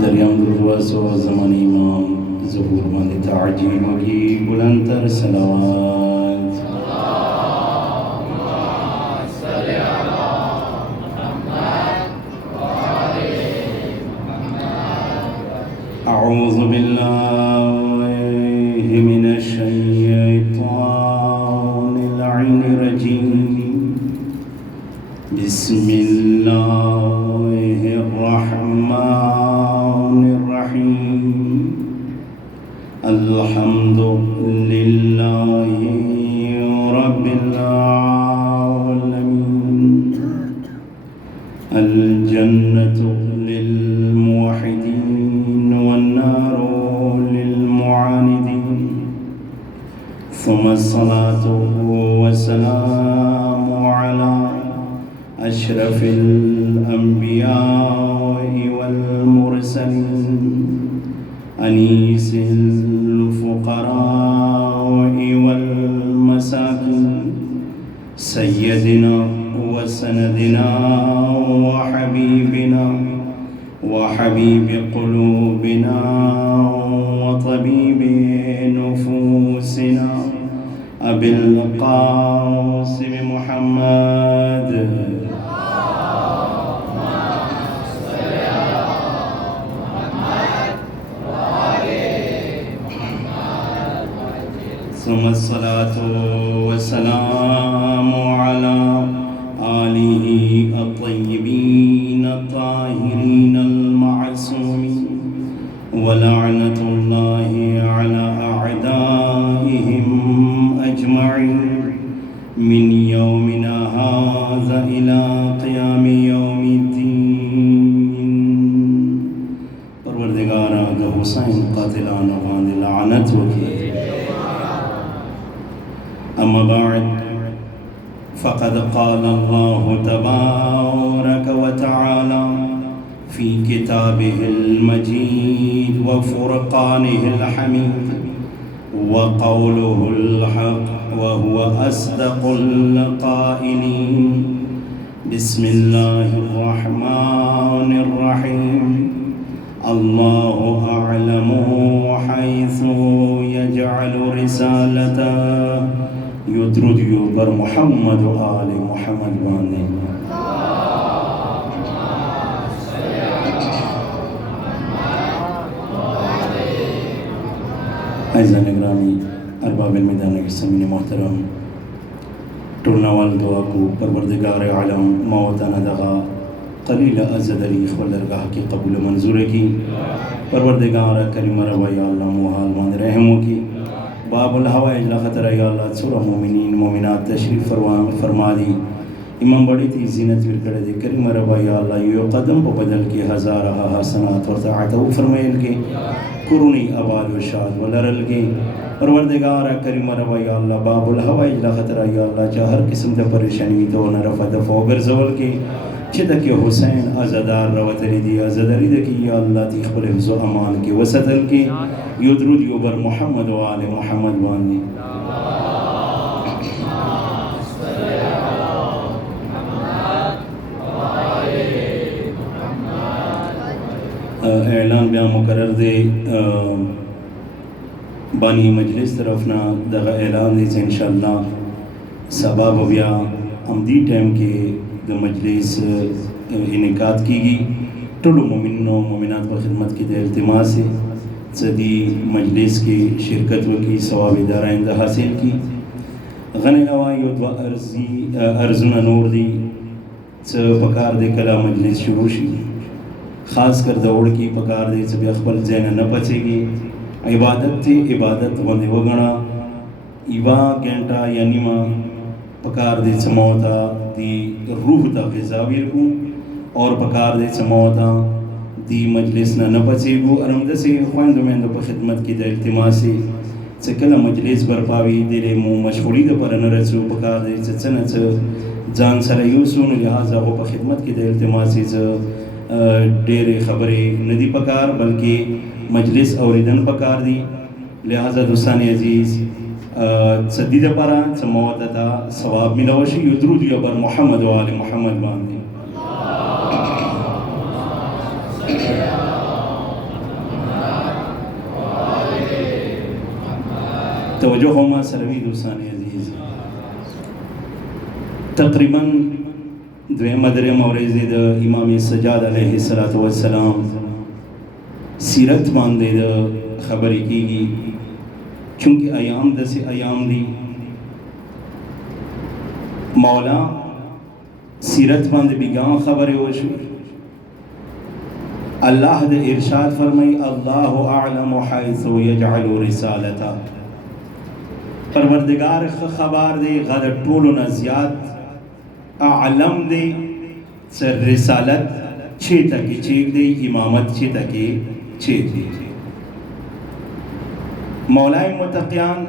दरियाम दुर्वास व ज़मान इमाम ज़हूर मंद ताजील की बुलंदतर सलावत। अऊज़ु बिल्लाहि मिनश शैतानिर रजीम। बिस्मिल्लाहिर रहमानिर रहीम। अल्हम्दुलिल्लाहि रब्बिल आलमीन। अल जन्नतु लिल मुवहिदीन वन नारु लिल मुआनिदीन। सुम्मा अस्सलातु वस्सलामु अला अशरफिल अंबिया'i वल मुरसलीन। अनीसिल फुक़रा'i वल मसाकीन। सय्यदिना व सनदिना व हबीबिना व हबीब क़ुलूबिना व तबीब नुफूसिना अबिल क़ासिम मुहम्मद। सुम्मा अस्सलातु वस्सलामु अला आलिहि अत्तय्यिबीन अत्ताहिरीन अल-मअसूमीन व लअनतुल्लाहि अला अअदाइहिम अजमईन मिन यौमिना हाज़ा इला क़ियामि यौमिद्दीन। परवरदिगारा द हुसैन क़ातिलान वांद लानत वकी। अम्मा बाद फ़क़द क़ाल अल्लाहु तबारक व तआला फ़ी किताबिहिल मजीद व फ़ुरक़ानिहिल हमीद व क़ौलुहुल हक़ व हुवा अस्दक़ुल क़ाइलीन। बिस्मिल्लाहिर रहमानिर रहीम। अल्लाहु अअलमु हैसु यजअलु रिसालतहु। युद्रुद बर मोहम्मद व आले मोहम्मद वाने। अज़ीज़ान गिरामी अरबाबिल मैदान के समीन मोहतरम टोलना वाल दुआ को परवरदिगार आलम मौताना दगा कलील अज़दरी ख़ुलरगाह की कबूल मंजूर की। परवरदिगार करीम रवा या अल्लाह मुहाल मान रहमो की। बाबुल हवा इजला ख़तरा या अल्लाह सूरा मोमिनीन मोमिनात तशरीफ़ फरमा दी। इमाम बड़ी थी ज़ीनत विरकड़े दे करीम रवा या अल्लाह यो कदम को बदल के हज़ारा हसनात व ताअतु फरमाइल के कुरुनी आबाद व शाद व लरल के। परवरदिगार करीम रवा या अल्लाह बाबुल हवा इजला ख़तरा या अल्लाह चाह हर किस्म द परेशानी तो न रफ़ा दफ़ा गर्ज़वल के चिद के हुसैन आज़ादार रवतरी दी आज़ादारी दे की या अल्लाह ती ख़ुल हिफ़्ज़ व अमान के वसतल के। युद्रुद बर मोहम्मद व आले मोहम्मद वानी। ऐलान बयान मुकर्रर दे बानी मजलिस तरफना दगा ऐलान दे से इंशाअल्लाह सबब बिया अमदी टाइम के द मजलिस इनेकाद कीगी। टोलो मोमिनो मोमिनात व खिदमत की दे इल्तिमास से सदी मजलिस की शिरकत व की सवाब इदारा इंदा हासिल की। गने नवा युद्वा अर्जुना नूर दी स पकार दे कला मजलिस शुरू शी। ख़ास कर दौड़ की पकार दे सब अखबल जैन न बचेगी। इबादत थी इबादत वंदे वगणा इवा घंटा या निमा पकार दे समौता दी रूह ता ग़िज़ावीर को और पकार दे समौता दी मजलिस न बचेगो। अरमद से ख्वान में पर खिदमत की इल्तिमास से कला मजलिस बरपावी दिले मुँह मशगूली द पर न रसू पकार दे चन जान सर यूसुन लिहाजा वो पर खिदमत की इल्तिमास डेरे ख़बरें नदी पकार बल्कि मजलिस और इदन पकार दी। लिहाजा दोस्तान अजीज़ सदीद परा समौता सवाब मिलावशी युद्रुद बर मोहम्मद व आले मोहम्मद बांधे। तवज्जो होमा सरवी दोस्तान अजीज तकरीबन द्वेमदर मौरेज़ इमाम सज्जाद अलैहिस्सलातु वस्सलाम सीरत मानदे खबर की चूँकि अयाम दसे अयाम दी मौला सीरत मानदे बिगां खबर वशु अल्लाह दे इरशाद फरमाई अल्लाहु अअलमु हैसु यजअलु रिसालता परवरदिगार खबर दे गद टोलो न ज़ियाद आलम दे सर रिसालत छे तक चेक दे इमामत छे तक चेक दे मौलाए मुतक़ियान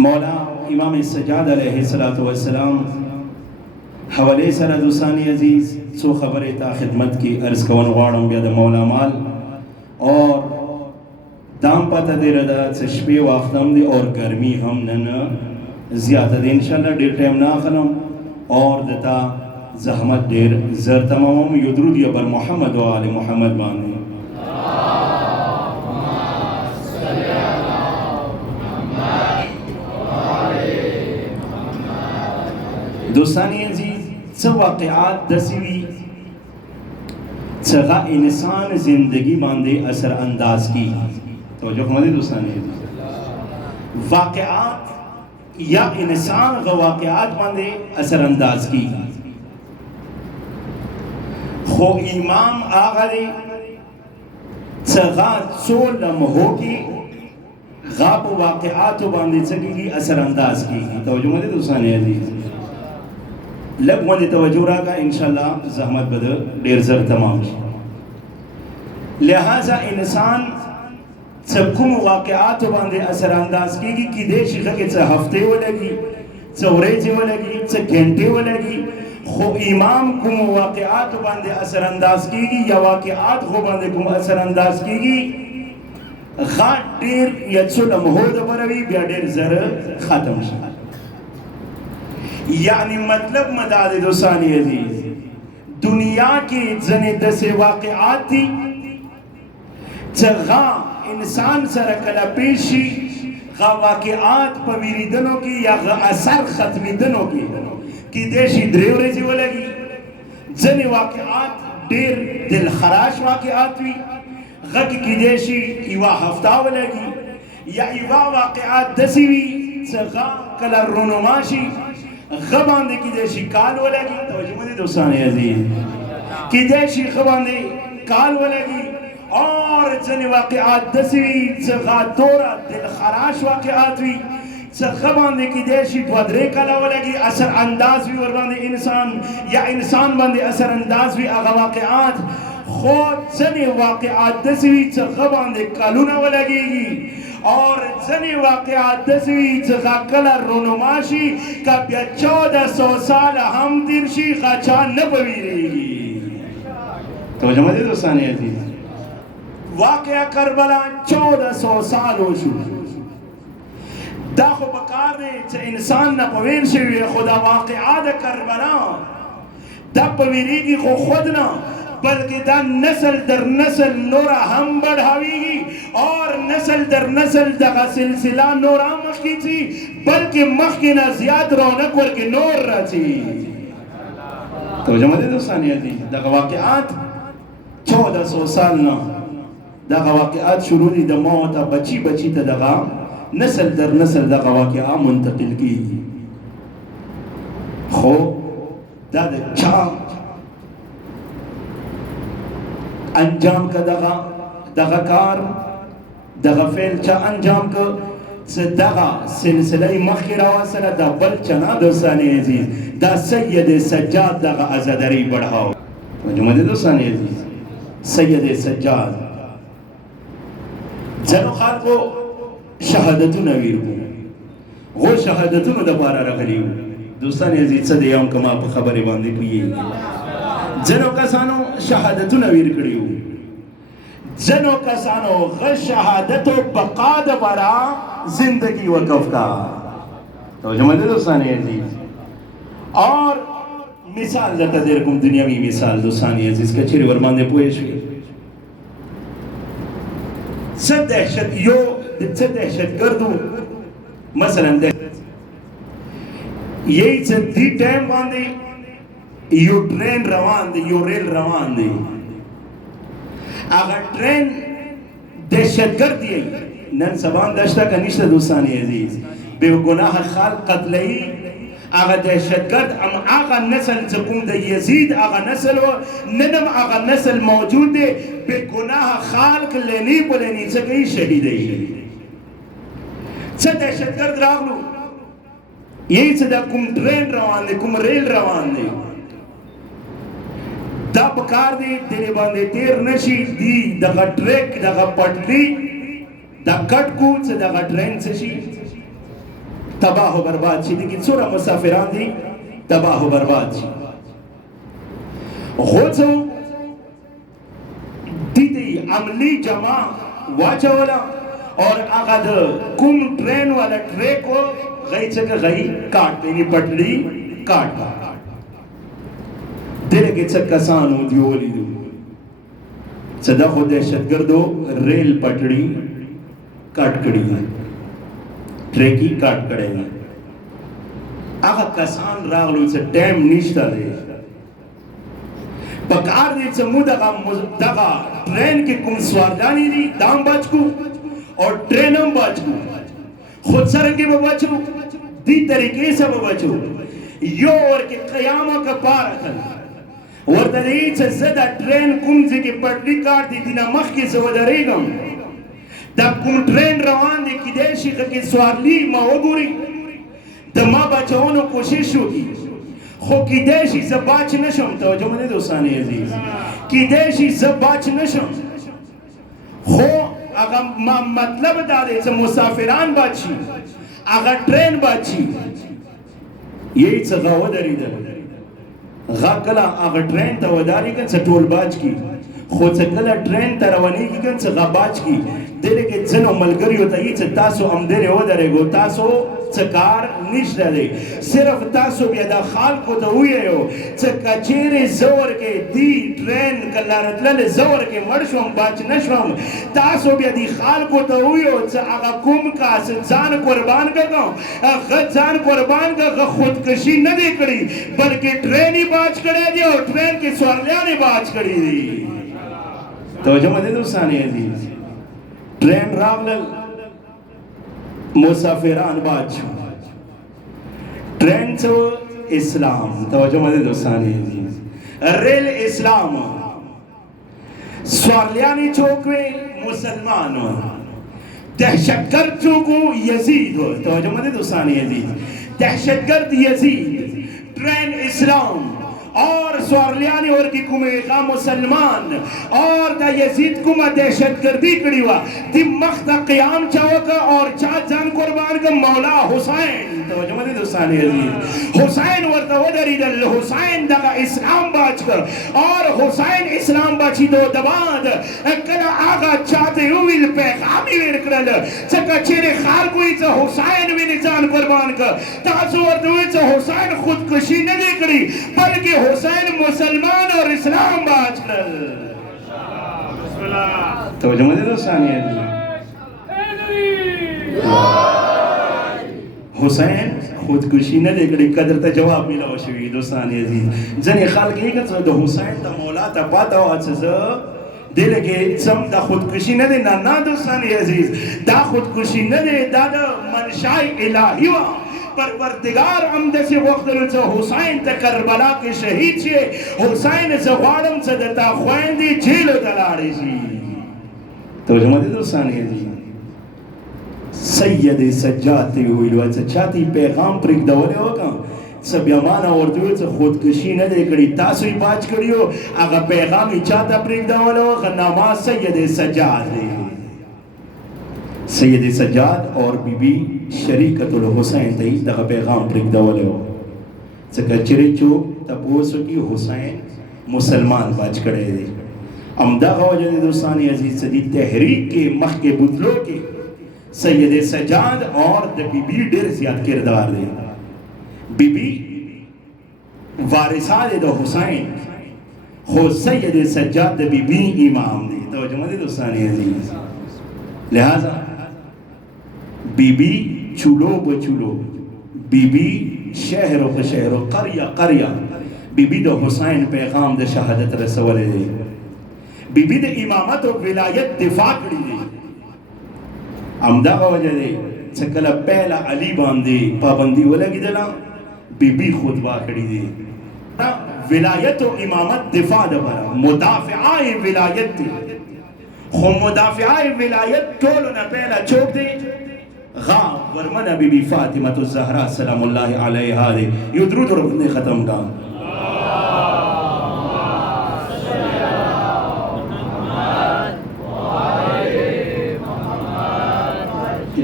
मौला इमाम सज्जाद अलैहिस्सलातु वस्सलाम हवाले सर दोस्तानी अजीज़ सो खबर ता खिदमत की अर्ज़ कवन वाड़म बिया मौला माल और दाम पता दे रदा चश्मे वाख्तम दे और गर्मी हम न ज़्यादा दे इंशाल्लाह डेर टाइम ना खलम और दता जहमत डेर ज़र तमाम युद्रुद या बर मोहम्मद व आले मोहम्मद बाने दोस्तानी अजीज सब वाक़यात दसवी सगा इंसान ज़िंदगी बांधे असर अंदाज की तो जो हमारे दोस्तानी वाक़यात या इंसान का वाक़यात बांधे असर अंदाज की खो इमाम आगरे सगा सो लम्हों की गाप वाक़यात बांधे सकेगी असर अंदाज की तो जो हमारे दोस्तानी अजीज लग वंदे तवज्जो रखा इंशाल्लाह ज़हमत बद डेर ज़र तमाम लिहाजा इंसान सबकुम वाक़यात बांधे असर अंदाज की कि देश के च हफ्ते वो लगी चौरेजे वो लगी च घंटे वो लगी खो इमाम कुम वाक़यात बांधे असर अंदाज की या वाक़यात खो बांधे कुम असर अंदाज की गाट डेर या चुलम हो दबरवी बिया डेर ज़र ख़त्म शा यानी मतलब मदाद दोस्तानी अजीज दुनिया के जने दसे वाक़यात थी जगा इंसान सर कला पेशी गा वाक़यात पवीरी दनों की या गा असर ख़त्मी दनों की देशी द्रेवरे जी लगी जने वाक़यात डेर दिल खराश वाक़यात हुई गक की देशी इवा हफ्ता लगी या इवा वाक़यात दसी हुई जगा कला रोनुमाशी खबांदे की देशी काल वलगी तवज्जो दोस्तानी अजीज की देशी खबांदे काल वलगी और जने वाक़यात दसवी जगा दौरा दिल खराश वाक़यात हुई खबांदे की देशी द्वदरे काला वलगी असर अंदाज भी वरबांदे इंसान या इंसान बांदे असर अंदाज भी आगा वाक़यात खुद जने वाक़यात दसवी खबांदे कालूना वलगी और जने वाक़यात दसवी जगह कला रोनुमाशी का 1400 साल हम दिरशी खाचा न बवीरेगी तो जमाते दोस्तानी अजीज वाक़या करबला 1400 साल हो शु दाखो बकार दे च इंसान न पवीर शवी खुदा वाक़यात करबला दा पवीरेगी खो खुद ना बल्कि दा नस्ल दर नस्ल नोरा हम बढ़ावेगी और नस्ल दर नस्ल दगा सिलसिला नोरा मखी थी बल्कि मखी ना ज़्यादा रौनक वर्के नूर रची तो जमाते दोस्तानी अजीज दगा वाक़यात 1400 साल ना दगा वाक़यात शुरू दी द मौत बची बची त दगा नस्ल दर नस्ल दगा वाक़या मुंतकिल की खो दाद छा अंजाम का दगा कार दगा फेल चा अंजाम का दगा सिलसिला मखिरा वसला दा बल चना दोस्तानी अजीज दा सैयद सज्जाद दगा अज़दरी बढ़ाओ मजमूद दोस्तानी अजीज सैयद सज्जाद जनो खाल को शहादतु नवीर को वो शहादतु न दबारा रखली दोस्तानी अजीज सदैव कमा खबर बांधी पुई जनो कसानो शहादतु नवीर कड़ियो जनो कसानो ग शहादतो बका दबारा जिंदगी वक़फ़ का तो जमाते दोस्तानी अजीज और मिसाल जता देर कुम दुनियावी मिसाल दोस्तानी अजीज का चिर वरमांदे पोएश सब दहशत यो د څه دهشتګردو مثلا یہی څه دې ټایم باندې یو ټرین روان دی یو ریل روان دی هغه ټرین دهشتګرد دی نن سبا دشته که نشته دوستان عزیز بے گناہ خلق قتلئی هغه دهشتګرد هغه نسل چې کوم د یزید هغه نسل و ننم هغه نسل موجود دی بے گناہ خلق لینی بلینی څه کوي شهیدی څه دهشتګرد راغلو یہی څه دا کوم ټرین روان دی کوم ریل روان دی دا پکار دی دې باندې تیر نشي دی دغه ټریک دغه پټلی دا کټ کو څه دغه ټرین څه شي تباہ و برباد شي دي څوره مسافران دي تباہ و برباد شي غوڅو دې عملی جمع واچولا اور هغه د کوم ټرین والا ټریک و غي څنګه غي کاټ دی پټلی کاټ دله کې څه کسانو دی ولیدو څه د خو دهشتګردو ریل پټړي کاټ کړی ټریکی کاټ کړی هغه کسان راغلو چې ټایم نشته دی پکار دی چې موږ دغه ټرین کې کوم سواردانی دي دام بچ کو اور ټرین هم بچ کو خود سرنګي به بچو دی طریقې سره به بچو یو ورکې قیامه که پاره کړه ورته دی چې زه دا ټرین کوم ځای کې پټلي کار دی دینه مخکې زه ودرېږم دا کوم ټرین روان دی کیدای شي که سوارلي ما وګوري د ما بچونو کوشش وکړي خو کیدای شي زه باچ نشم توجه مې دوستان عزیز کیدای شي زه باچ نشم خو هغه مطلب دا دی چې مسافران باچ شي هغه ټرین باچ شي یہی څه غا ودرېدل غا کله هغه ټرین ته ودارېږي څه ټول باچ کی خو څه کله ټرین ته روانېږي چې غا باچ کی دلته کې ځینو ملګریو ته یې چې تاسو همدلې ودرېږو تاسو څه کار نشته دی صرف تاسو بیا د خلکو ته ووایو چې که چیرې زه ورکې دی ټرین کله راتللې زه ورکې مړ شوم باچ نه شوم تاسو بیا دې خلکو ته ووایو چې هغه کوم کس ځان قربان کړه هغه ځان قربان کړه هغه خودکشي نه دی کړې بلکې ټرین یې باچ کړی دی او ټرین کې سواریان یې باچ کړي دي توجه مې دوستان عزیز ټرین راغلل مسافران باچ ٹرین سے اسلام توجہ مدد دوستانی ریل اسلام سوالیانی چوکوے مسلمان دہشتگرد چوکو یزید توجہ مدد دوستانی عزیز دہشتگرد یزید ٹرین اسلام اور سوارلیانی اور کی کمیقا مسلمان اور دا یزید کما دہشت گردی کری ہوا دی مخت قیام چاوکا اور چاہ جان قربان کا مولا حسین توجہ مدی دوستانی عزیز حسین ورطا ودری دل حسین دا اسلام باچ کر اور حسین اسلام باچی دو دباد کلا آغا چاہتے ہوئی پیغامی ورکرل چکا چیرے خال کوئی چا حسین وی نجان قربان کا تاسو ورطا ہوئی چا حسین خودکشی نہ دیکھڑی بلکہ حسین مسلمان اور اسلام باج کر توجہ مجھے دوستانی ہے حسین خودکشی نہ دیکھ رہی قدر تا جواب ملا وشوی دوستانی عزیز زنی خالق یہ کہتا ہے حسین تا مولا تا پاتا ہوا چیزا دے لگے سم دا خودکشی نہ دے نا دوستانی عزیز دا خودکشی نہ دے دا منشائی الہی ہوا پروردگار عمدہ سے وقت لچا حسین تا کربلا کے شہید چھے حسین زغارم سے دتا خوین دی جیلو دلاری جی توجہ مدد دوستانی ہے جی سید سجاتی ہوئی لو اچھا چاہتی پیغام پرک دولے ہوگا سب یمانا اردوی سے خودکشی نہ دے کری تاسوی باچ کری ہو اگر پیغامی چاہتا پرک دولے ہوگا ناما سید سجاد ہے سید سجاد اور بی بی شریکت الحسین تایی دغه پیغام پرېږدولی و ځکه چیرې چو تپوس وکړي حسین مسلمان باچ کړی دی همدغه وجه د دوستان عزیز چې دې تحریک کې مخکې بوتلو کې سید سجاد اور د بی بی ډېر زیات کردار دی بی بی وارثه دی د حسین خو سید سجاد د بی بی امام دی توجه مدې دوستان عزیز لہذا बीबी चूलो ब चूलो, बीबी शहर ब शहर, कर्या कर्या, बीबी द हुसैन पैगाम द शहादत रसवले दे, बीबी द इमामत और विलायत दिफा करी दे। अमदा वजह दे सकला पहला अली बांधे पाबंदी वो लगी दला, बीबी खुतबा करी दे। विलायत और इमामत दिफा दबरा, मुदाफ़िआए विलायत थी, खो मुदाफ़िआए विलायत टोलो न पहला चौक दे गा वरमना बीबी फातिमा तो ज़हरा सलामुल्लाहि अलैहा दे। यो दुरूद और बंदे ख़त्म का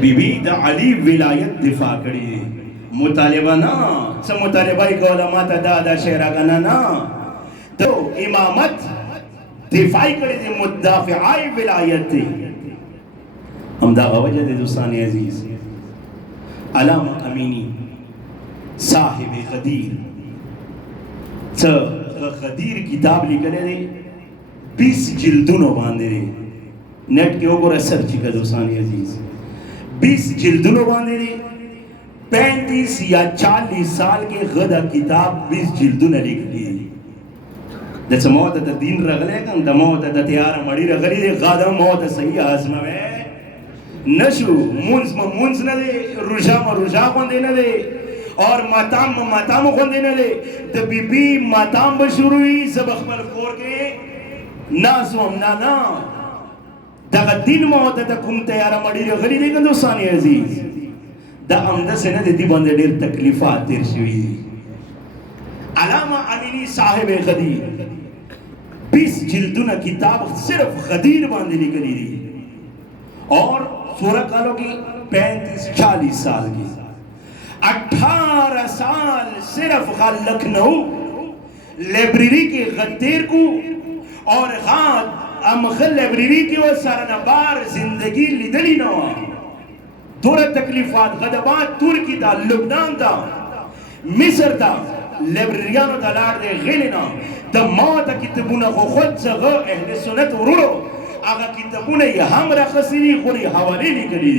बीबी द अली विलायत दिफा करी मुतालिबा ना सब मुतालिबा ही कौला माता दादा शेरा गाना ना तो इमामत दिफाई करी थी मुद्दाफ़िआए विलायत थी। हमदा वजह दे दोस्तान अजीज अलामा अमीनी साहिब गदीर गदीर किताब लिखले दे 20 जिल्दुनो बांधे दे नेट के ऊपर सर्च का दोस्तान अजीज 20 जिल्दुनो बांधे दे 35 या 40 साल के गदा किताब 20 जिल्दुन लिख दी जैसे मौत द दिन रगले कन द मौत द तैयार मड़ी रगली दे गादा मौत सही आजमा में नशु मुंस न दे रुजा म रुजा को दे न दे और माताम को दे न दे द बीबी माताम बशुरू ही सब अखमल खोर के नासु हम ना द दिन मौत द कुम तैयार मड़ी रगली दे कन दोस्तान अजीज द अमद से न दे दी बंदे ढेर तकलीफात तेर शुई अलामा अमीनी साहिब गदीर 20 जिल्दुन किताब सिर्फ गदीर बांधे लिखी थी और सूरह कालो की 35-40 साल की 18 साल सिर्फ लखनऊ लाइब्रेरी के गद्देर को और अमखल लाइब्रेरी की वो सरनबार जिंदगी लिदली नवा दूर तकलीफात गदबात तुर्की था लुबनान था मिस्र था लाइब्रेरियानो दलार दे गिलना द मौत किताबुना को खुद जगह अहले सुन्नत उरुलो आगा किताबुना ये हमरा खसीरी खुरी हवाले लिखली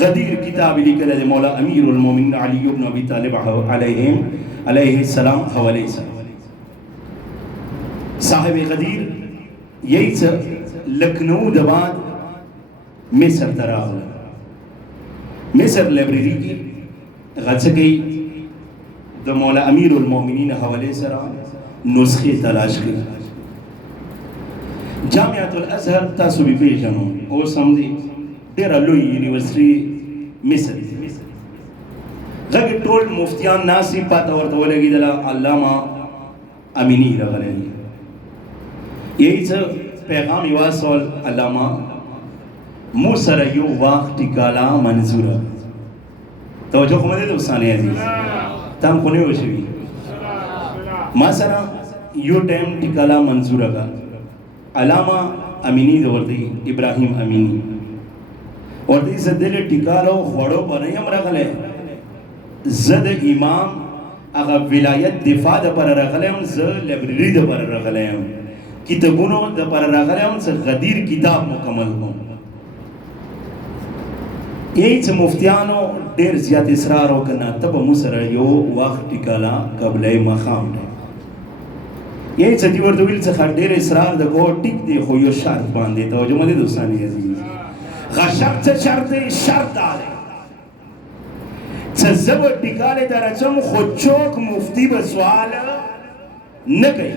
गदीर किताब लिखले दे मौला अमीरुल मोमिनीन अली इब्न अबी तालिब अलैहि सलाम हवाले से साहिब गदीर यही से लखनऊ दबाद मिस्र तराव मिस्र लाइब्रेरी की गज गई द मौला अमीरुल मोमिनीन हवाले से नुस्खे तलाश की जामियातुल अज़हर तासुबी पेशनो ओ समझी डेरा लुई यूनिवर्सिटी मिस्र जब टोल मुफ्तियान नासी पाता और तो लगी दला अल्लामा अमीनी रगले यही से पैगाम वासल अल्लामा मुसर यो वक्त टिकाला मंजूर तो जो हमारे दोस्तान अजीज तम कोने वशवी मासरा यो टाइम टिकाला मंजूर का अलामा अमीनी दौरती इब्राहिम अमीनी और दी सदले टिकालो खोड़ो पर नहीं हम रखले जद इमाम अगर विलायत दिफा द पर रखले हम ज लाइब्रेरी द पर रखले हम किताबों द पर रखले हम स गदीर किताब मुकम्मल को यही से मुफ्तियानो डेर ज़्यादा इसरार हो करना तब मुसर यो वक्त टिकाला कबले मकाम ने यही से जीवर दुविल से खर डेर इसरार दको टिक दे हो यो शर्त बांधे तो जो मदे दोस्तान अजीज गशर्त से शर्त डाले जब टिकाले दरचम खुचोक मुफ्ती बसवाल न कही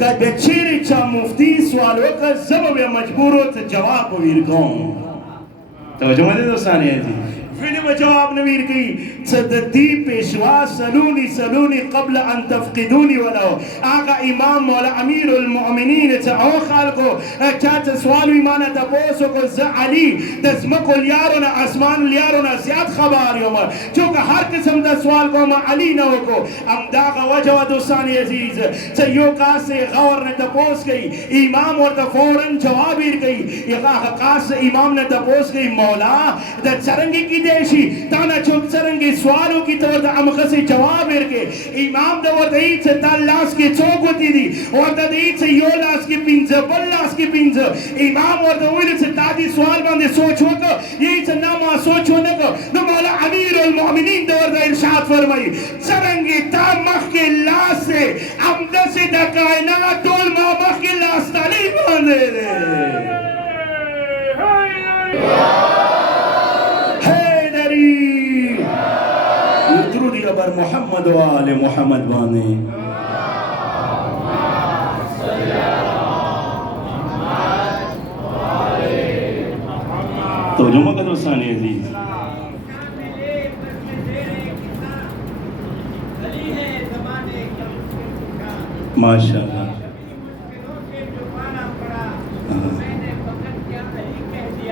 का बेचेरे चा मुफ्ती सवालों का जब वे मजबूरों से जवाब वीर कौन तो जो मदे दोस्तान अजीज फिर वो जवाब नवीर की सदती पेशवा सलूनी कबल अन तफकिदूनी वाला आका इमाम मौला अमीरुल मोमिनीन से ओ खाल को चाचा सवाल विमाना तपोसो को ज अली तस्मको लियारो ना आसमान लियारो ना ज़्यादा खबर यो मर जो का हर किस्म दा सवाल को म अली न हो को अमदा का वजह दोस्तान अजीज से यो का से गौर ने तपोस गई इमाम और द फौरन जवाब वीर गई ये का से इमाम ने तपोस गई मौला द चरंगी की देशी ताना चुप सरंगे सवालों की तौर अमख से जवाब इरके इमाम दवर दईद से तालास के चौक होती थी और दईद से योलास की पिंज बल्लास की पिंज इमाम और दऊल से तादी सवाल बंदे सोच हो को यही से नामा सोच होने को न मौला अमीरुल मोमिनीन दवर दा इरशाद फरमाई सरंगे तामख के लाश से अमद से द कायनात तोल मामख के लाश ताली बांधे दे बर मोहम्मद वाले मोहम्मद वाने तो जुम्मा का दोस्तान अजीज माशाअल्लाह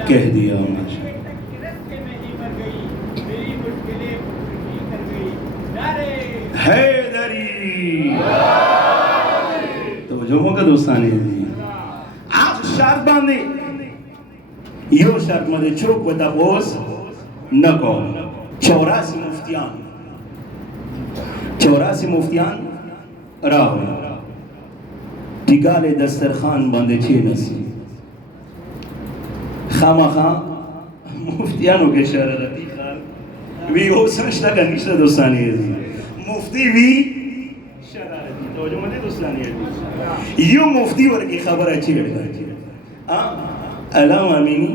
कह दिया माशाअल्लाह हैदरी तो जो का दोस्तानी आप शर्त बांधे यो शर्त मध्ये चोक वता बोस नको 84 मुफ्तियान राव टिकाले दस्तरखान बांधे छे नसी खामा मुफ्तियानों के शरारती खान वी हो संस्था का निश्चित दोस्तानी है मुफ्ती भी शरारती तो जो मने दोस्तानी है यो मुफ्ती वर की खबर अच्छी है अलाम अमीनी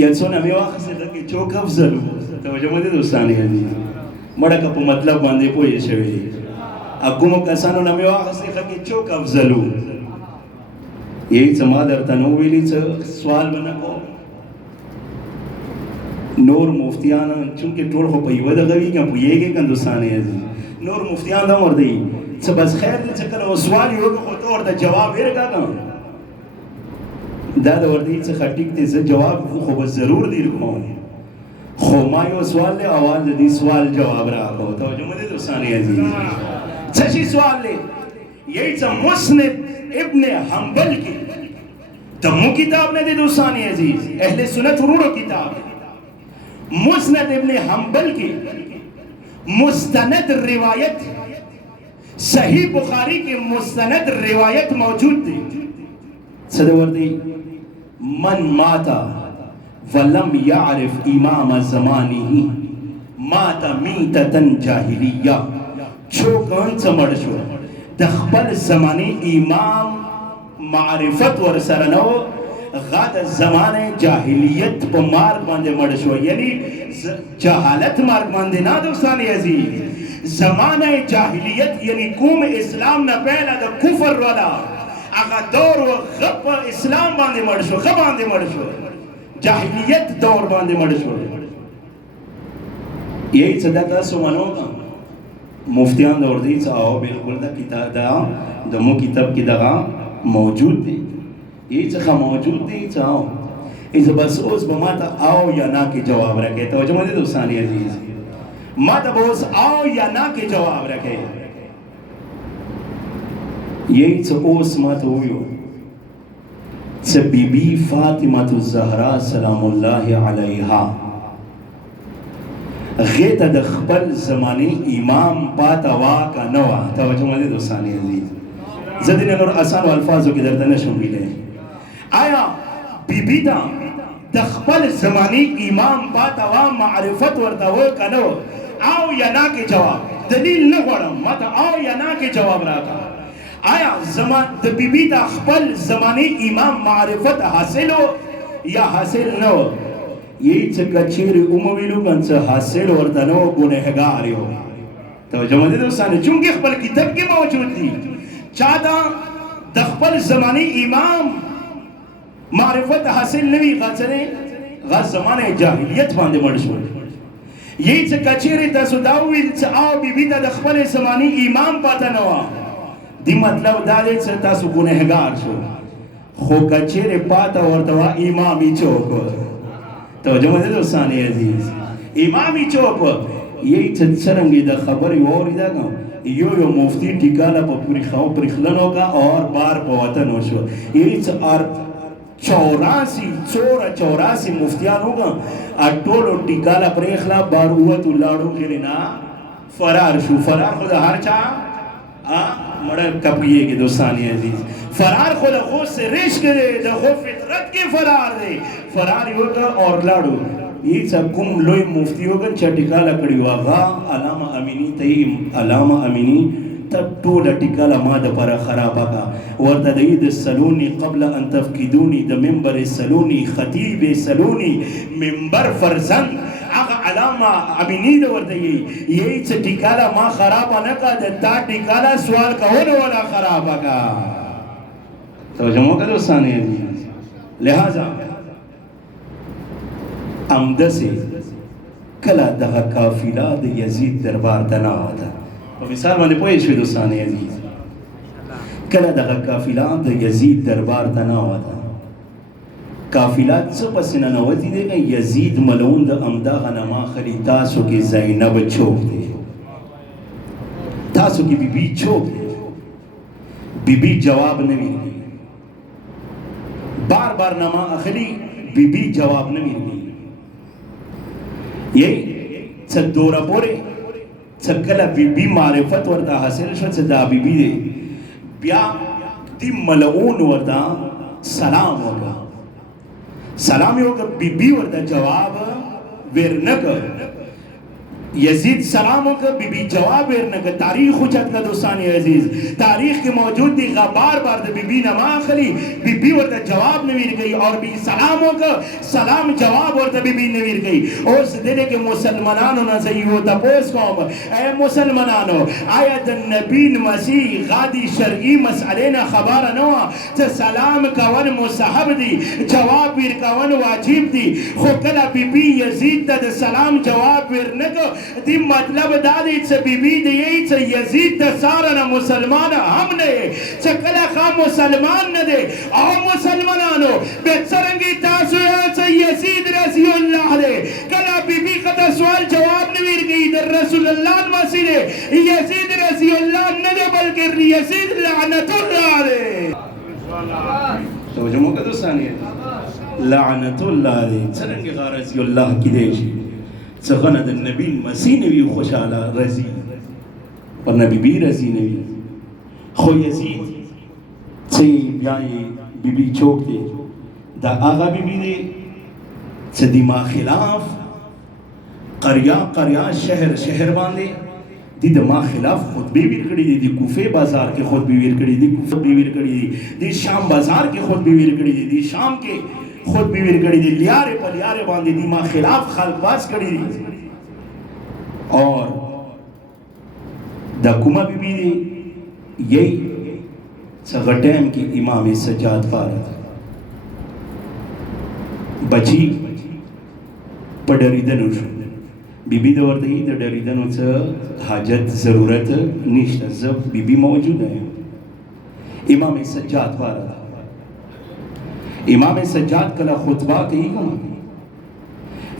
याचोन हमें वाखसे तक चोक अफजल तो जो मने दोस्तानी है मड़ा का मतलब बांधे पोये शवे अगुम कसानो नमे वाखसे तक चोक अफजल यही समादर तनोविलीच सवाल बनको नूर मुफ्तियान चूंकि टोल हो पई वदा गवी का पुयेगे का दुसाने है नूर मुफ्तियान दा और दी सब बस खैर दे चक्कर वो सवाल यो को तो और दा जवाब वेर का दादा और दी से खटिक ते से जवाब को बस जरूर दी को खो मायो सवाल ले आवाज दी सवाल जवाब रहा को तो जो मदे दुसाने है जी सही सवाल ले यही से मुस्नद इब्न हंबल की तमु किताब ने दी दुसाने अजीज अहले सुन्नत रूरो किताब मुस्नद इब्न हंबल की मुस्तनद रिवायत सही बुखारी की मुस्तनद रिवायत मौजूद थी सदवर्दी मन माता वलम यारिफ इमाम ज़मानिही माता मीततन जाहिलिया चोकन समड़शो दखबल ज़मानी इमाम मारिफत वर सरनो गाद ज़माने जाहिलियत पर मार्ग बांधे मड़शो यानी जहालत मार्ग बांधे ना दोस्तानी अजीज ज़माने जाहिलियत यानी कौम इस्लाम न पहला द कुफर वाला आगा दौर व गप इस्लाम बांधे मड़शो कब बांधे मड़शो जाहिलियत दौर बांधे मड़शो यही सदाता सुमनो का मुफ्तियान दौर दी आओ बिल्कुल दा किताब दा दमो किताब की दगा मौजूद थी ये चखा मौजूद थी चाहो इस बस उस बमाता आओ या ना के जवाब रखे तो जो मुझे दोस्तानी अजीज मत बोस आओ या ना के जवाब रखे यही तो उस मत हुयो से बीबी फातिमा ज़हरा सलामुल्लाहि अलैहा गैत दखबल ज़मानी इमाम पातवा का नवा तो जो मुझे दोस्तानी अजीज ज़दीन और आसान अल्फाजों की दर्दन शुमिल है आया बीबी दा दखबल ज़मानी इमाम पातवा मारिफत वर्तावो कनो आओ या ना के जवाब दलील न गड़ा मत आओ या ना के जवाब रहा आया ज़मान द बीबी दा खबल ज़मानी इमाम मारिफत हासिल हो या हासिल न हो यही चकचीर उमविलु गंस हासिल वर्तनो गुनहगार हो तो जमदे दोस्तान चूंकि खबल किताब के मौजूद थी चादा दखबल ज़मानी इमाम मारिफत हासिल नवी गजरे गज ज़माने जाहिलियत बांधे मड़शो यही से कचेरे तसुदावी से आओ बीबी दा दखबल ज़मानी इमाम पाता नवा दी मतलब दाले से तासु गुनहगार छो खो कचेरे पाता और तवा इमामी चौक तो जो मदे दोस्तानी अजीज इमामी चौक यही से सरंगी दा खबर और इदा का यो मुफ्ती टिकाला पर पूरी खाओ परिखलनों का और बार पवतन होशो यही से आर चौरासी मुफ्तियान होगा अटोलो टिकाला प्रेखला बारुवत उल्लाड़ो के लेना फरार खुदा हर चा मड़ा कपिए के दोस्तानी अजीज फरार खुदा खुद से रिश्क दे दखो फितरत के फरार होगा और लाड़ो ये सब कुम लोई मुफ्ती होगा चटिकाला कड़ी वागा अलामा अमीनी तब टोला टिकाला माद पर खराबा का वर्तदईद सलूनी कबल अन तफकीदूनी द मिंबर सलूनी खतीब सलूनी मिंबर फरजंद आगा अलामा अमीनी द वर्तई यही से टिकाला मा खराबा न का ता टिकाला सवाल का होने वाला खराबा का तो जमो का दोस्तानी है लिहाजा आमद से कला दगा काफिला द यजीद दरबार तना होता और मिसाल वाले पोए शे दोस्तानी अजीज कला दगा काफिला द यजीद दरबार तना होता काफिला सब पसना नवती दे का यजीद मलून द अमदा गनमा खरीदा सो के ज़ैनब छोक दे तासो की बीबी छोक दे बीबी जवाब नहीं मिली बार नमा आखिरी बीबी जवाब नहीं मिली यही सदोरा पोरे सकला बीबी मारिफत वर्दा हासिल शो सदा बीबी दे ब्या दी मलऊन वर्दा सलाम होगा बीबी वर्दा जवाब वेरनक यजीद सलाम होगा बीबी जवाब वेरनक तारीख उचत का दोस्तानी अजीज तारीख के मौजूद दी बार द बीबी नमा खली बीबी वर्दा जवाब नवीर गई और भी सलाम होगा सलाम जवाब वर्दा बीबी नवीर गई और देने के मुसलमानों ना सही हो तपोस कौम ए मुसलमानों आयत नबी मसीह गादी शरई मसले ना खबर नवा से सलाम कवन मुसाहब दी जवाब वीर कवन वाजिब दी खुकला बीबी यजीद द सलाम जवाब वीर नक दी मतलब दादी से बीबी दे यही से यजीद द सारा ना मुसलमान हमने से कला खा मुसलमान न दे आ मुसलमानो बेसरंगी तासु से यजीद रजी अल्लाह दे कला बीबी का सवाल जवाब नवीर गई दर रसूलुल्लाह मसीह दे यजीद रजी अल्लाह न दे बल्कि यजीद लानतुल्लाह दे तो जमो का दोस्तानी लानतुल्लाह दे सरंगी गारजी अल्लाह की देश सगनद नबी मसीह ने भी खुशाला रजी और नबी भी रजी ने भी खो यजीद से ब्याए बीबी चौक दे दा आगा बीबी दे से दिमाग खिलाफ करिया शहर बांधे दी दिमाग खिलाफ खुद भी विरकड़ी दी कूफे बाजार के खुद भी विरकड़ी दी शाम बाजार के खुद भी विरकड़ी दी शाम के खुद भी विरकड़ी दी लियारे बांधे दी माँ खिलाफ खालबाज कड़ी दी और दकुमा बीबी दी यही सगटैम की इमाम सज्जाद फारत बची पडरीदनुष बीबी दौर दी डरीदनुच हाजत ज़रूरत निश्त जब बीबी मौजूद है इमाम सज्जाद फारत इमाम सज्जाद कला खुतबा कही गम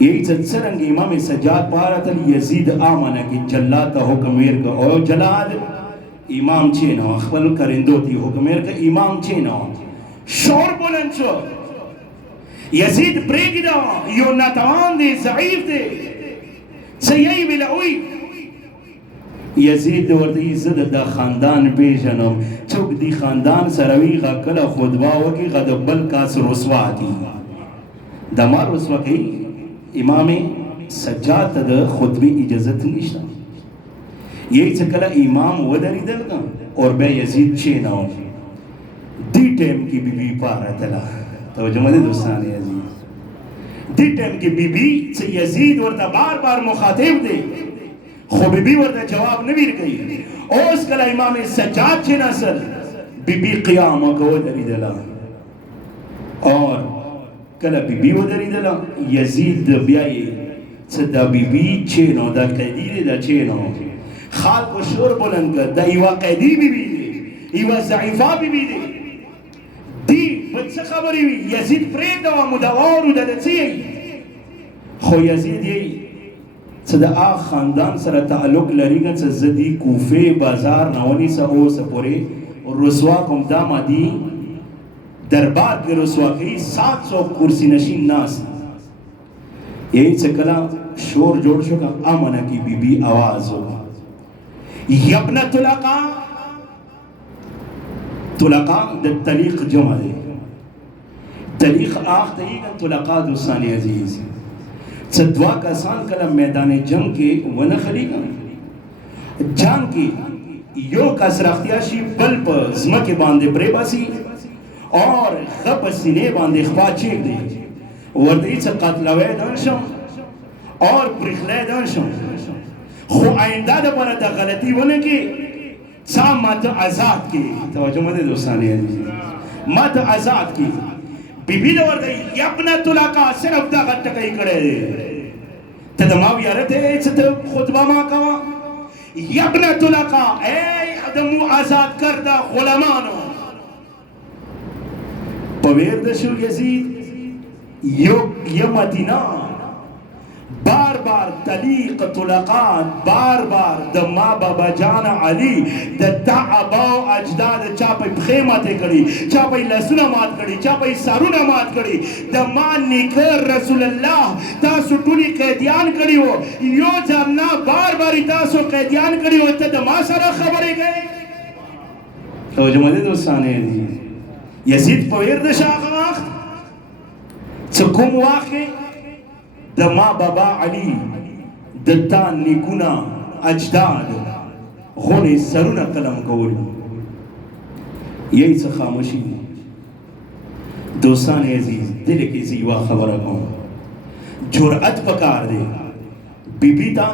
यही सत्सरंग इमाम सज्जाद पारत यजीद आमना की जल्लाद का हुक्मेर का और जलाद इमाम चेना अखबल करिंदो थी हुक्मेर का इमाम चेना शोर बुलंद शो यजीद ब्रेगिदा यो नातवान दे ज़ईफ दे सही बिलावी यजीद वर्दी इज्जत दा खानदान पेशनम चुक दी खानदान सरवी का कला खुदबा वकी गदबल का रसवा थी दमार रसवा की इमाम सज्जाद द खुतबी इजाजत निशा यही सकला इमाम वदरी दल का और बे यजीद चेना दी टाइम की बीबी पारा तला तो जमले दोस्तान अजीज दी टाइम की बीबी से यजीद वर्दा बार मुखातिब दे खो बीबी वर्दा जवाब नवीर गई ओस कला इमाम सज्जाद छे नसल बीबी क़याम को दरी दला और कला बीबी वदरी दला यजीद ब्याई सदा बीबी छे नो दा कैदी दा छे नो खाल को शोर बुलंद कर दा इवा कैदी बीबी दे इवा ज़ईफा बीबी दे दी बच्चा खबरी यजीद प्रेम दा मुदावार दा दसी खो यजीद यही सदा आ खानदान सर ताल्लुक लरीगन से जदी कूफे बाजार नवनी सा ओ सपोरे और रसवा कुमदा मादी دربار کے رسوا کی 700 کرسی نشین ناس یہی سے کلا شور جوڑ شکا آمنہ کی بی بی آواز ہو یبن طلقا طلقا در طلیق جمع دے طلیق آخ دئیگا طلقا دوستانی عزیز صدوا کا سان کلا میدان جنگ کے ونخلی گا جان کی یو کس رختیاشی بل پر زمک باندے برے باسی اور خب سینے باندے خوا چیک دے وردی سے قتلوے دانشم اور پرخلے دانشم خو آئندہ دا پر دا غلطی ہونے کی سا مات آزاد کی توجہ مدے دوستانی ہے مات آزاد کی بی بی دا وردی یبنا طلاقہ صرف دا غلط کئی کڑے دے تدماوی آرتے ایسا خطبہ ماں کوا یبنا طلاقہ اے ادمو آزاد کردہ غلمانو پویر دشو یزید یمتینا بار بار طلیق طلقات بار بار د ما بابا جان علی د تعباو اجداد چاپی بخیماتے کڑی چاپی لسنا مات کڑی چاپی سارونا مات کڑی د ما نکر رسول اللہ تاسو ٹولی قیدیان کڑی ہو یو جاننا بار باری تاسو قیدیان کڑی ہو تا د ما سارا خبرے گئے توجہ مدد دوستانے یزید پویر د شاق وقت چکم واقع د ما بابا علی د تا نیکونا اجداد غونی سرونا قلم کولی یہی سے خاموشی دوستان عزیز دل کی زیوا خبر کون جرأت پکار دے بی بی تا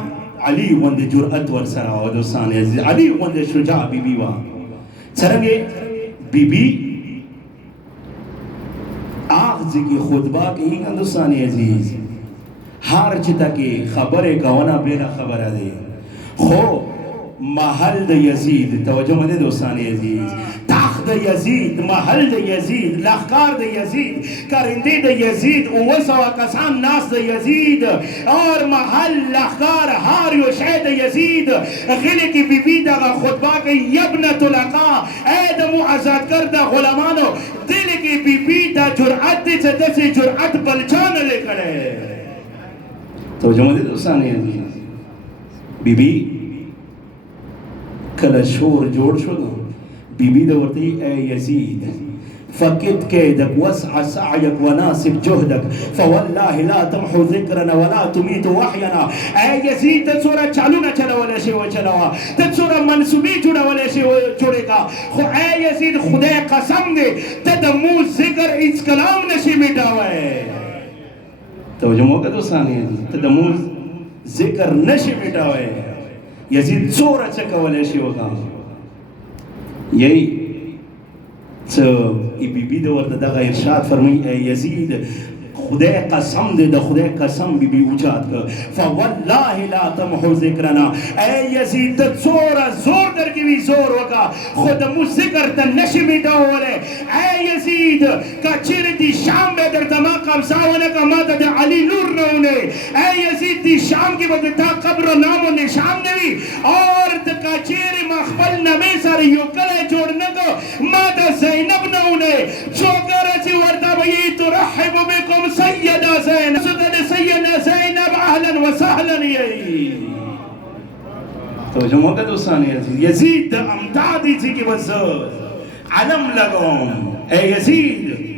علی وند جرأت ورسرا و دوستان عزیز علی وند شجاع بی بی وا سرنگے بی بی آغز کی خطبہ کی ہندوستان عزیز ہار چتا کی خبر گونا بینا خبر دے خو محل د یزید توجہ مدے دوستانی عزیز تاخت د یزید محل د یزید لخکار د یزید کرندے د یزید اوسوا کسان ناس د یزید اور محل لخکار ہار یو شید یزید غلی کی بی بی دا خطبہ کی یبن طلقا اے دمو آزاد کردہ غلامانو دل کی بی بی دا جرعت دے چا سے جرعت بلچان لے کڑے توجہ مدد دوستانی عزیز بی بی کل شور جوڑ شدو بی بی دورتی اے یزید فقد کیدک وسع سعیک وناسب جہدک فواللہ لا تمحو ذکرنا ولا تمیت وحینا اے یزید تتصورا چالونا چلا ولی شیو چلاوا تتصورا منصوبی جوڑا ولی شیو جوڑے گا خو اے یزید خدا قسم دے تدمو ذکر اس کلام نشی مٹاوے توجہ موقع دوستانی ہے تدمو ذکر نشی مٹاوے یزید زورا چکا ولی شیو کا یہی تو بی بی دور دا ارشاد فرمی اے یزید خدا قسم دے دا خدا قسم بی بی اوجاد کر فواللہ لا تمحو ذکرنا اے یزید دا زورا زور در کی بھی زور ہوگا خود مو ذکر تا نشی میٹا ہولے اے یزید کا چیر دی شام بے در دما قبضاونے کا مادہ دا علی نور نونے اے یزید دی شام کی بدے تا قبر و نام و نشام نوی اور دا کا چیر مخبل نمی ساری یو کلے جوڑنے کو مادہ زینب نونے جو کرسی وردہ بئی ترحب بکم سیدہ زینب سدد سیدہ زینب اہلا و سہلا یہی تو جو موقع دوستانی عزیز یزید امدادی تھی کی وزر علم لگوم اے یزید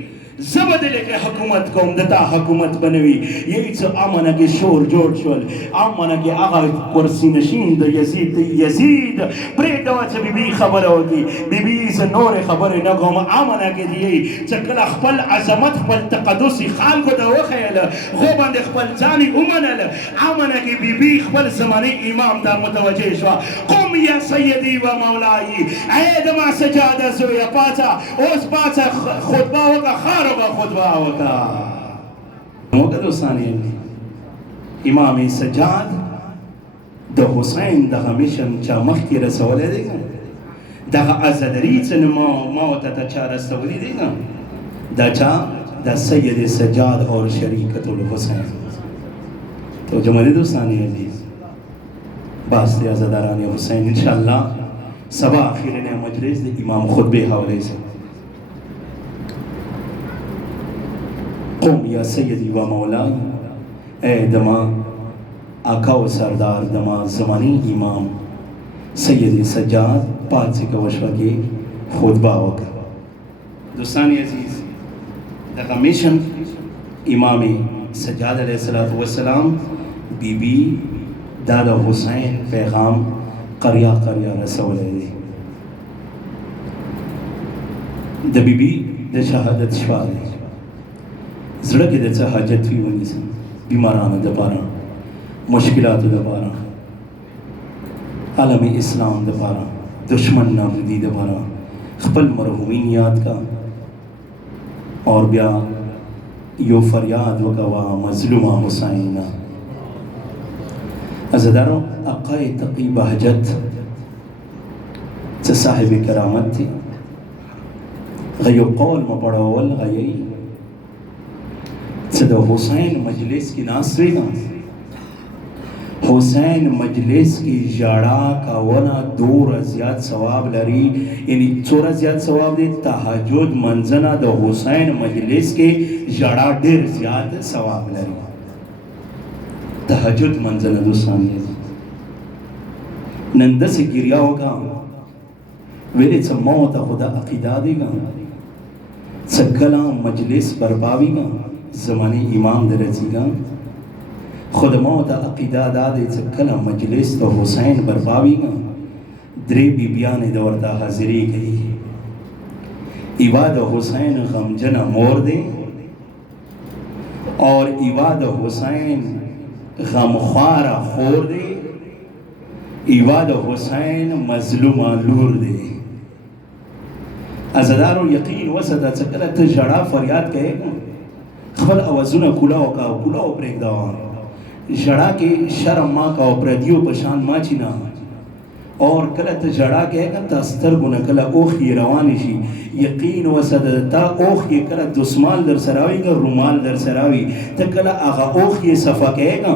زبد لے کے حکومت کو امدتا حکومت بنوی یہی تو آمنہ کے شور جوڑ شول آمنہ کے آغا کرسی نشین دو یزید پریدہ وچہ بی بی خبر ہوتی بی بی سے نور خبر نگوم آمنہ کے دیئی چکل اخپل عظمت خپل تقدسی خال کو دو خیل غوباند اخپل زانی امنل آمنہ کے بی بی خپل زمانی امام دا متوجہ شوا قم یا سیدی و مولائی اے دما سجادہ زویا پاچا اس پاچا خطبہ ہوگا خارو با خطبہ ہوتا موقع دوستانی امام سجاد دا حسین دا ہمیشن چا مخی رسولے دے گا دا ازدری چن موتا تا چا رسولی دے گا دا چا دا سید سجاد اور شریکت الحسین تو جمعی دوستانی عزیز باستے ازداران حسین انشاءاللہ سبا آخرین مجلس دے امام خطبے حوالے سے یا سیدی و مولائی، اے دما آقا و سردار دما زمانی امام سید سجاد پاک سے کوشوا کے خطبہ وکا. دوستانی عزیز دقا میشن امام سجاد علیہ السلام بی بی دادا حسین پیغام قریہ قریہ رسول ہے. دا بی بی دا شہادت شفا دے زڑا کے دا چا حاجت فی ونی سن بیماران دا پارا مشکلات دا پارا عالم اسلام دا پارا دشمن نامدی دا پارا خپل مرحومین یاد کا اور بیا یو فریاد وکوا مظلومہ حسین عزدارو اقای تقی بہجت چا صاحب کرامت تھی غیو قول مپڑاول غیئی چا دا حسین مجلس کی ناصری نا حسین مجلس کی جاڑا کا ونا دور زیاد ثواب لری یعنی چورا زیاد ثواب دے تحجد منزنہ دا حسین مجلس کے جاڑا دیر زیاد ثواب لری تحجد منزنہ دوستان یہ نندہ سے گریا ہوگا ویلے چا موتا خدا عقیدہ دے گا چا کلا مجلس برپاوی گا زمانی امام درسی گا خود موتا عقیدہ دادے چا کلا مجلس تو حسین برپاوی گا درے بی بیان دورتا حاضری گئی ایواد حسین غمجنہ مور دے اور ایواد حسین غمخوارہ خور دے ایواد حسین مظلومہ لور دے. ازدارو یقین وسط چکلہ تجڑا فریاد کہے گا خبر اوزنہ کلاو کا کلاو پریک داوان جڑا کے شرم ماں کا پردیو پشان ماں چینا اور کلت جڑا کے گا تاستر گنا کلا اوخی روانی شی یقین وسط تا اوخی کلا دسمال در سراوی گا رومال در سراوی تا کلا آغا اوخی صفا کہے گا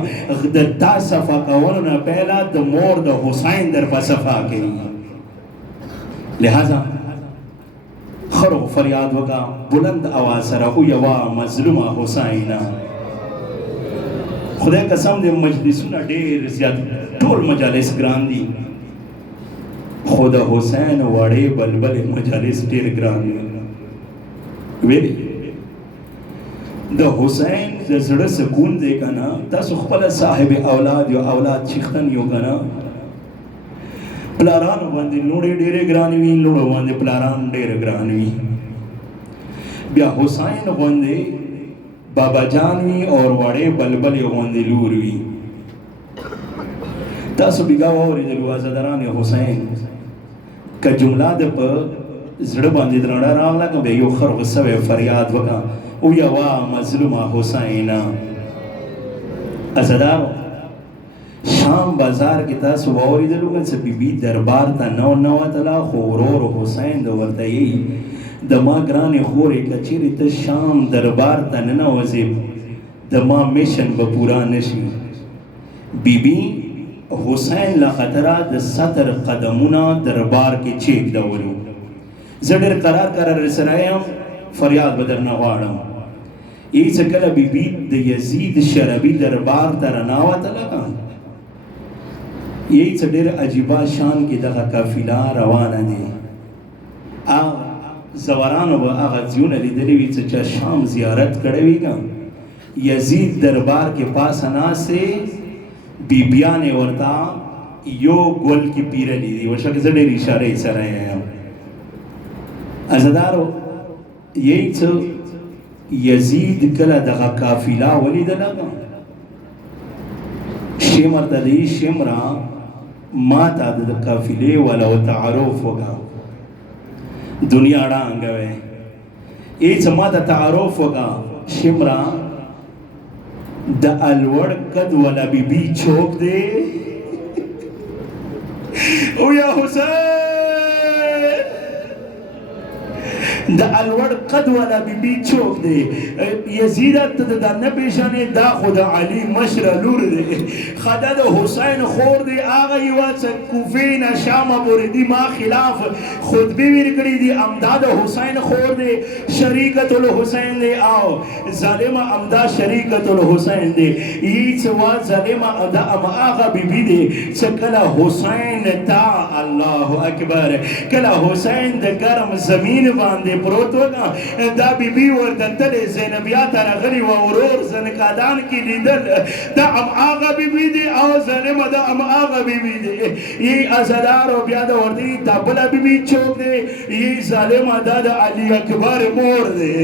دا صفا کوننا پہلا دا مور دا حسین در پا صفا کہی. لہذا خرو فریاد وگا بلند آواز سرا یوا مظلومہ حسین خدا قسم دے مجلسونا دیر زیاد ٹول مجالس گران دی خدا حسین وڑے بلبل مجالس دیر گران دی ویلی دا حسین دا زڑا سکون دے کنا تا سخپل صاحب اولاد یو اولاد چیختن یو کنا پلاران باندې لوڑے ډیرے گرانوی لوڑو باندې پلاران ډیر گرانوی بیا حسین باندې بابا جانوی اور وڑے بلبل باندې لوروی تاسو بیگا وری د وازداران حسین کا جملہ د په زړه باندې درنه راغله کو به یو خر غسوي فریاد وکا او یوا مظلومہ حسین ازدار شام بازار کی تاسو وری د لوګن څخه بی دربار ته نو تلا خورور حسین د ورته یی د ما ګرانې خورې کچېرې ته شام دربار ته ننوځې د ما میشن به پورا نشي. بی بی حسین له خطره د ستر قدمونه دربار کې چیک ډولو زه ډېر قرار سره یم فریاد به درنه غواړم. یې څه کله بی بی د یزید شربي دربار ته راناوتله که یې څه ډېر عجیبه شان کې دغه قافله روانه دی. زورانو با آغا زیون لیدلی وی چا شام زیارت کڑوی گا یزید دربار کے پاس ناسے بی بیان ورطا یو گل کی پیر لیدی وشا کہ زدیر اشارے سرائے ہیں ازدارو یہی چا یزید کلا دغا کافیلا ولید لگا شمر دلی شمرا ماتا دا کافیلے والا و تعارف ہوگا دنیا ڈانگ گئے ایچ ماتا تعارف ہوگا شمرا دا الوڑ قد والا بی بی چھوک دے او یا حسین د الوړ قد والا بیبي چوک دی یزید ته د نه پیژنې دا خو د علي مشره لور دی خدا د حسین خور دی هغه یوه څه کوفې نه شامه پورې دي ما خلاف خطبې ورکړي دي امدا د حسین خور دی شریکت الحسین دی او ظالمه امدا شریکت الحسین دی یی څه وا ظالمه دا هغه بیبي دی چې کله حسین تا الله اکبر کله حسین د ګرم زمین باندې پروت وګا دا بیبي ورته تلې زینبیا ته راغلي وه ورور زنکادان کې لیدل دا هغه بیبي دی او ظالمه دا هغه بیبي دی یی ازدارو بیا د ورته دا بله بیبي چوک دی یی ظالمه دا د علي اکبر مور دی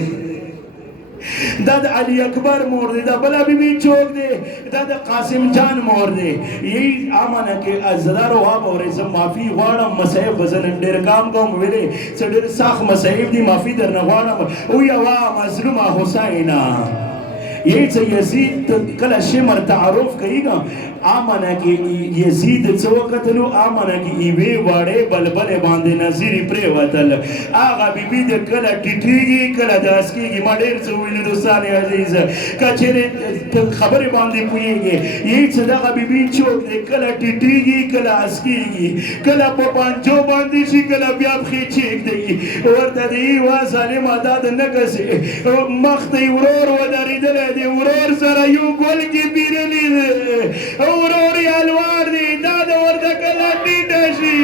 دا د علي اکبر مور دی دا بله بیبي چوک دی دا د قاسم جان مور دی یی امانه کې ازدارو واب اورې زه معافي غواړم مصیب به زه نن ډېر کام کوم ویلې څه ډېر سخت مصیب دي معافي درنه غواړم او یوه مظلومه حسینه یی څه یزید کله شمر تعارف کوي آمنه کې یزید څه وکتلو آمنه کې یوې واړې بلبلې باندې نظیرې پرېوتل هغه بیبي د کله ټیټېږي کله داس کېږي ما ډېر څه ویلي دوستان عزیز که چېرې خبرې باندې پوهېږي یی څه دغه بیبي چوک دی کله ټیټېږي کله اس کېږي کله په پانجو باندې شي کله بیا پښې چېږدي ورته د یی وا ظالمه دا د نګسې مخ ته یې ورور ودرېدلی دی ورور سره یو ګل کې بیرلی دی ورور یې الوار دی دا د ورته کله ټیټه شي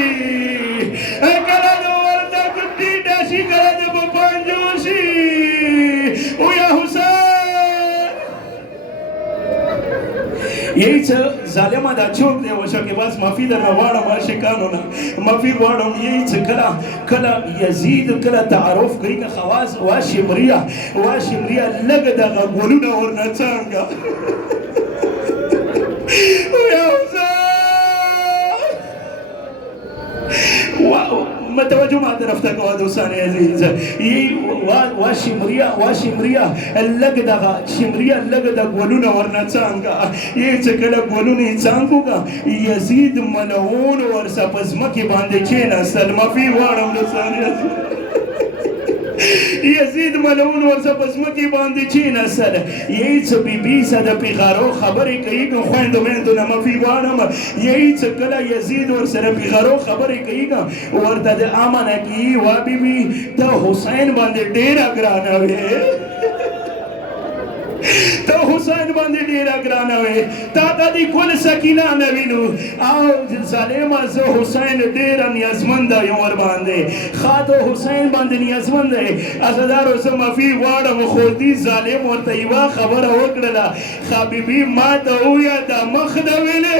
کله د ورته ټیټه شي کله د په پنجو شي او یا حسین یہی څه ظالمه دا چوک دی وشکې بس معافي درنه غواړم عاشقانو نه معافي غواړم یہی څه کله یزید کله تعارف کوي که خواص وا شمریه لږ دغه ګلونه ورنه څانګه متوجه ما طرفته کوه دوستان عزیز وا شمریه لږ دغه شمریه لږ د ګلونه ورنه څانګه یې چې کله ګلونه یې څانګو یزید ملعون ورسه په ځمکې باندې کېناستل معافي غواړم دوستان عزیز یزید ملعون ورسه په ځمکې باندې کېناستل یی څه بیبي سه د پیغارو خبرې کوي که خویندو میندو نه معافي غواړم یی څه کله یزید ورسره پیغارو خبرې کوي که ورته د امنه کې وا بیبي ته حسین باندې ډېره ګرانه وې ته حسین باندې ډېره ګرانه وې تا ته دې کل سکینه نه وینو او ظالمه زه حسین ډېره نیازمنده یم ورباندې ښه ته حسین باندې نیازمنده یې عزادارو زه معافي غواړم خو دې ظالم ورته یوه خبره وکړله ښه بیبي ما ته وویه دا مخ ده ویلې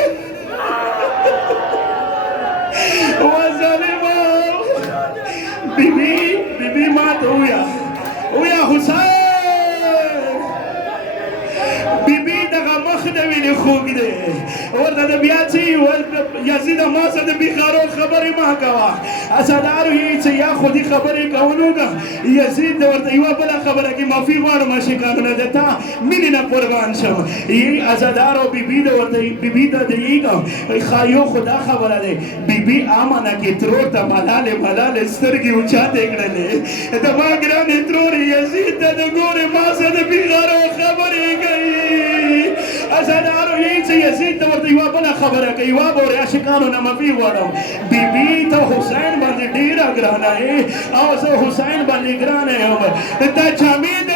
وا ظالمه بیبي ما ته وویه حسین بیبي دغه مخ د ویلې خوږ دی ورته د بیا چې یزیده ما سره د بېخارو خبرې مه کوه اسدارو یې چې یا خودي خبرې کولو که یزید ورته یوه بله خبره کې معافي غواړم عاشقانو نه د تا مینې نه قربان شم یې اسدارو بیبي د ورته بیبي ته د یې که ښه یو خو دا خبره دی بیبي امنه کې ترور ته ملالې سترګې اوچاتې کړلې د ما ګرانې ترور یزید ته د ګورې ما سره د بېخارو خبرې کوي ازادارو یی چې یزید ته ورته یوه بله خبره کوي یوه به ورې عاشقانو نه معافي غواړم بیبي ته حسین باندې ډېره ګرانه یې او زه حسین باندې ګرانه یم دا جامې د